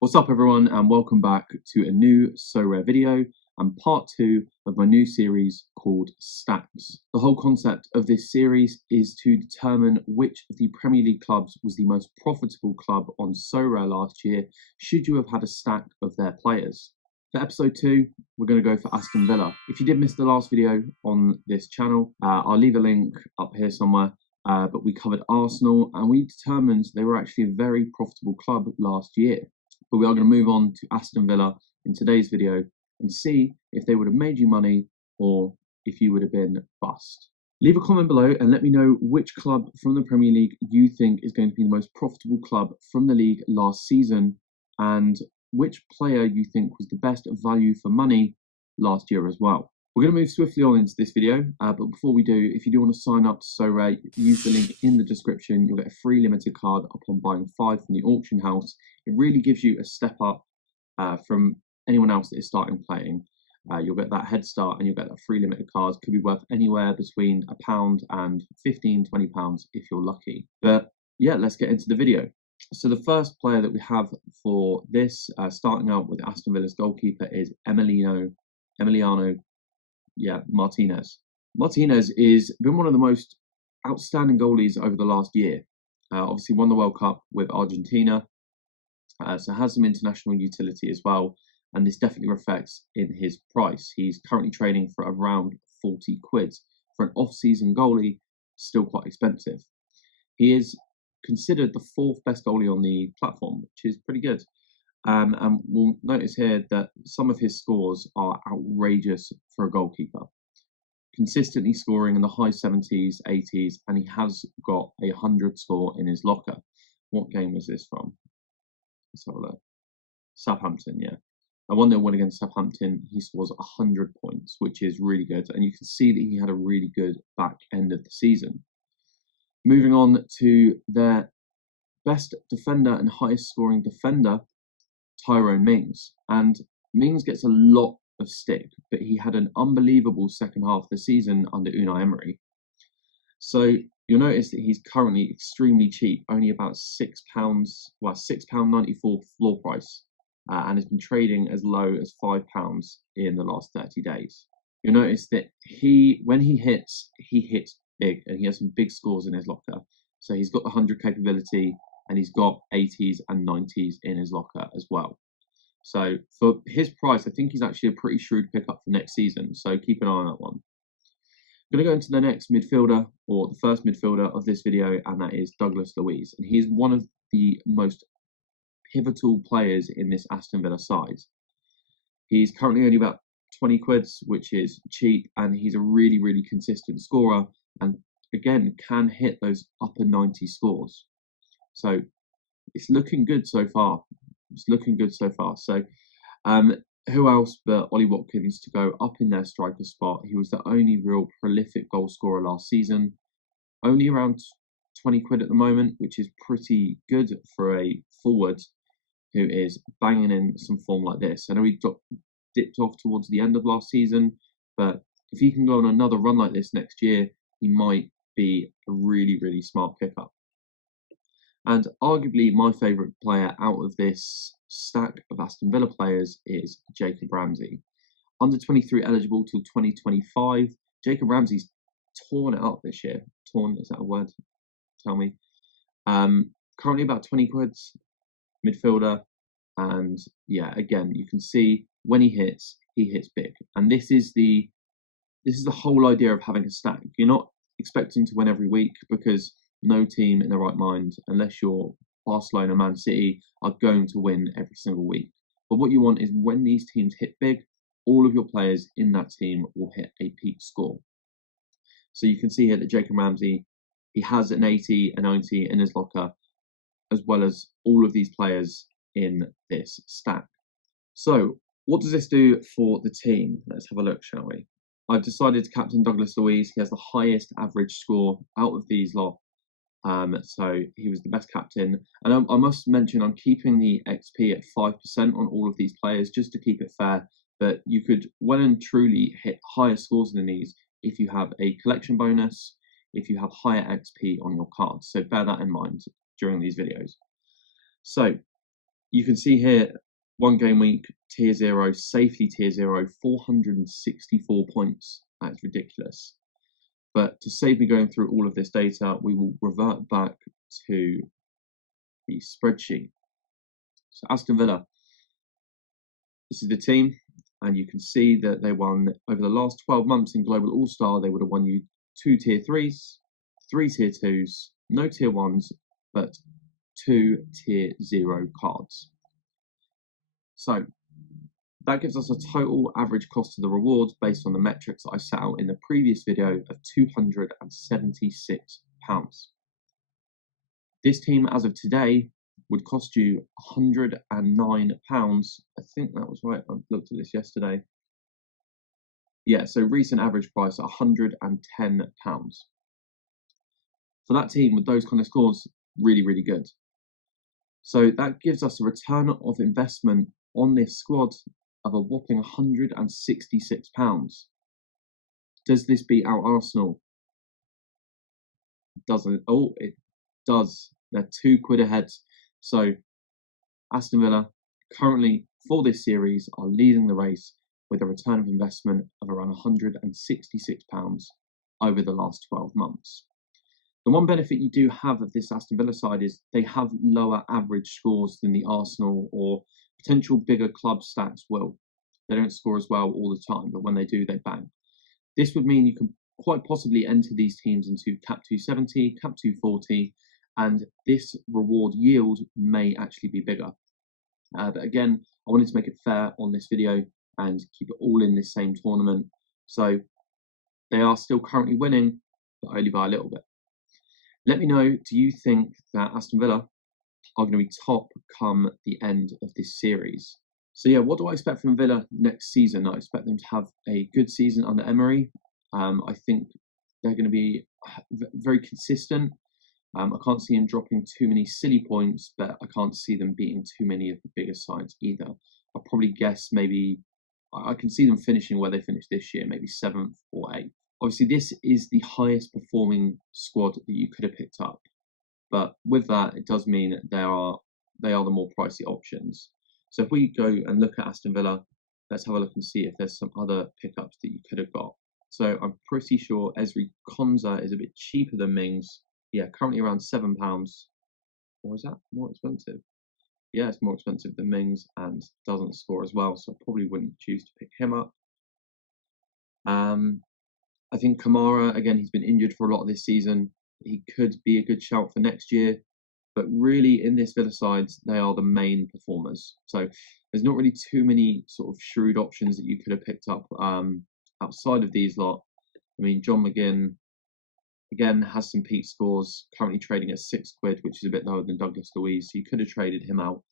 What's up everyone, and welcome back to a new Sorare video and part 2 of my new series called Stacks. The whole concept of this series is to determine which of the Premier League clubs was the most profitable club on Sorare last year should you have had a stack of their players. For episode 2, we're going to go for Aston Villa. If you did miss the last video on this channel, I'll leave a link up here somewhere. But we covered Arsenal and we determined they were actually a very profitable club last year. But we are going to move on to Aston Villa in today's video and see if they would have made you money or if you would have been bust. Leave a comment below and let me know which club from the Premier League you think is going to be the most profitable club from the league last season and which player you think was the best value for money last year as well. We're going to move swiftly on into this video, but before we do, if you do want to sign up to Sorare, use the link in the description. You'll get a free limited card upon buying 5 from the auction house. It really gives you a step up from anyone else that is starting playing. You'll get that head start and you'll get that free limited card. Could be worth anywhere between £1 and £15–20 if you're lucky. But yeah, let's get into the video. So the first player that we have for this, starting out with Aston Villa's goalkeeper, is Emiliano Martinez. Martinez has been one of the most outstanding goalies over the last year. Obviously won the World Cup with Argentina, so has some international utility as well, and this definitely reflects in his price. He's currently trading for around 40 quid. For an off-season goalie, still quite expensive. He is considered the 4th best goalie on the platform, which is pretty good. And we'll notice here that some of his scores are outrageous for a goalkeeper. Consistently scoring in the high 70s, 80s, and he has got a 100 score in his locker. What game was this from? Let's have a look. Southampton, yeah. A 1-0 win against Southampton, he scores 100 points, which is really good. And you can see that he had a really good back end of the season. Moving on to their best defender and highest scoring defender, Tyrone Mings. And Mings gets a lot of stick, but he had an unbelievable second half of the season under Unai Emery. So you'll notice that he's currently extremely cheap, only about £6, well, £6.94 floor price, and has been trading as low as £5 in the last 30 days. You'll notice that when he hits big, and he has some big scores in his locker. So he's got the 100 capability, and he's got 80s and 90s in his locker as well. So for his price, I think he's actually a pretty shrewd pickup for next season. So keep an eye on that one. I'm going to go into the next midfielder, or the first midfielder of this video, and that is Douglas Luiz. And he's one of the most pivotal players in this Aston Villa side. He's currently only about 20 quid, which is cheap, and he's a really, really consistent scorer, and again, can hit those upper 90 scores. So it's looking good so far. So who else but Ollie Watkins to go up in their striker spot? He was the only real prolific goal scorer last season. Only around 20 quid at the moment, which is pretty good for a forward who is banging in some form like this. I know he dipped off towards the end of last season, but if he can go on another run like this next year, he might be a really, really smart pickup. And arguably my favourite player out of this stack of Aston Villa players is Jacob Ramsey. Under 23 eligible till 2025. Jacob Ramsey's torn it up this year. Torn, is that a word? Tell me. Currently about 20 quid, midfielder. And yeah, again, you can see when he hits big. And this is the whole idea of having a stack. You're not expecting to win every week because no team in their right mind, unless you're Barcelona, Man City, are going to win every single week. But what you want is when these teams hit big, all of your players in that team will hit a peak score. So you can see here that Jacob Ramsey, he has an 80, a 90 in his locker, as well as all of these players in this stack. So what does this do for the team? Let's have a look, shall we? I've decided to captain Douglas Luiz. He has the highest average score out of these lot. So he was the best captain. And I must mention, I'm keeping the XP at 5% on all of these players just to keep it fair. But you could well and truly hit higher scores than these if you have a collection bonus, if you have higher XP on your cards. So bear that in mind during these videos. So You can see here, 1 game week, tier 0, safely tier 0, 464 points. That's ridiculous. But to save me going through all of this data, we will revert back to the spreadsheet. So Aston Villa, this is the team, and you can see that they won over the last 12 months in Global All-Star. They would have won you 2 tier 3s, 3 tier 2s, no tier 1s, but 2 tier 0 cards. So that gives us a total average cost of the rewards based on the metrics that I set out in the previous video of £276. This team, as of today, would cost you £109. I think that was right. I looked at this yesterday. Yeah, so recent average price £110. For that team with those kind of scores, really, really good. So that gives us a return of investment on this squad of a whopping £166. Does this beat out Arsenal? Doesn't. Oh, it does. They're £2 ahead. So Aston Villa currently for this series are leading the race with a return of investment of around £166 over the last 12 months. The one benefit you do have of this Aston Villa side is they have lower average scores than the Arsenal or potential bigger club stats will. They don't score as well all the time, but when they do, they bang. This would mean you can quite possibly enter these teams into Cap 270, Cap 240, and this reward yield may actually be bigger. But again, I wanted to make it fair on this video and keep it all in this same tournament. So they are still currently winning, but only by a little bit. Let me know, do you think that Aston Villa are going to be top come the end of this series? So yeah, what do I expect from Villa next season? I expect them to have a good season under Emery. I think they're going to be very consistent. I can't see them dropping too many silly points, but I can't see them beating too many of the bigger sides either. I'll probably guess maybe, I can see them finishing where they finished this year, maybe 7th or 8th. Obviously, this is the highest performing squad that you could have picked up. But with that, it does mean that they are the more pricey options. So if we go and look at Aston Villa, let's have a look and see if there's some other pickups that you could have got. So I'm pretty sure Ezri Konsa is a bit cheaper than Mings. Yeah, currently around £7. Or is that more expensive? Yeah, it's more expensive than Mings and doesn't score as well, so I probably wouldn't choose to pick him up. I think Kamara, again, he's been injured for a lot of this season. He could be a good shout for next year. But really, in this Villa side, they are the main performers. So there's not really too many sort of shrewd options that you could have picked up outside of these lot. I mean, John McGinn, again, has some peak scores, currently trading at £6, which is a bit lower than Douglas Luiz. So you could have traded him out.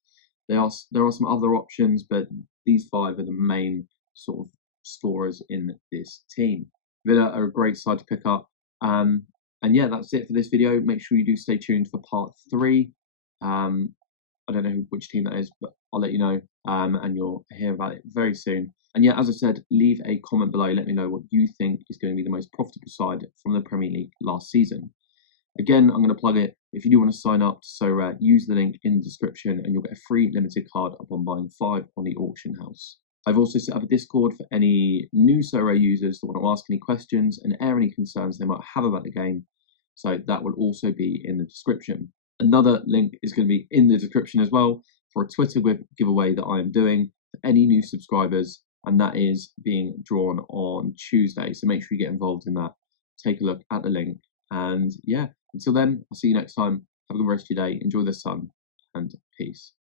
There are some other options, but these 5 are the main sort of scorers in this team. Villa are a great side to pick up. And yeah, that's it for this video. Make sure you do stay tuned for part 3. I don't know which team that is, but I'll let you know, and you'll hear about it very soon. And yeah, as I said, leave a comment below. Let me know what you think is going to be the most profitable side from the Premier League last season. Again, I'm going to plug it. If you do want to sign up to Sorare, use the link in the description and you'll get a free limited card upon buying 5 on the auction house. I've also set up a Discord for any new Sorare users that want to ask any questions and air any concerns they might have about the game. So that will also be in the description. Another link is going to be in the description as well for a Twitter giveaway that I am doing for any new subscribers, and that is being drawn on Tuesday. So make sure you get involved in that. Take a look at the link. And yeah, until then, I'll see you next time. Have a good rest of your day. Enjoy the sun and peace.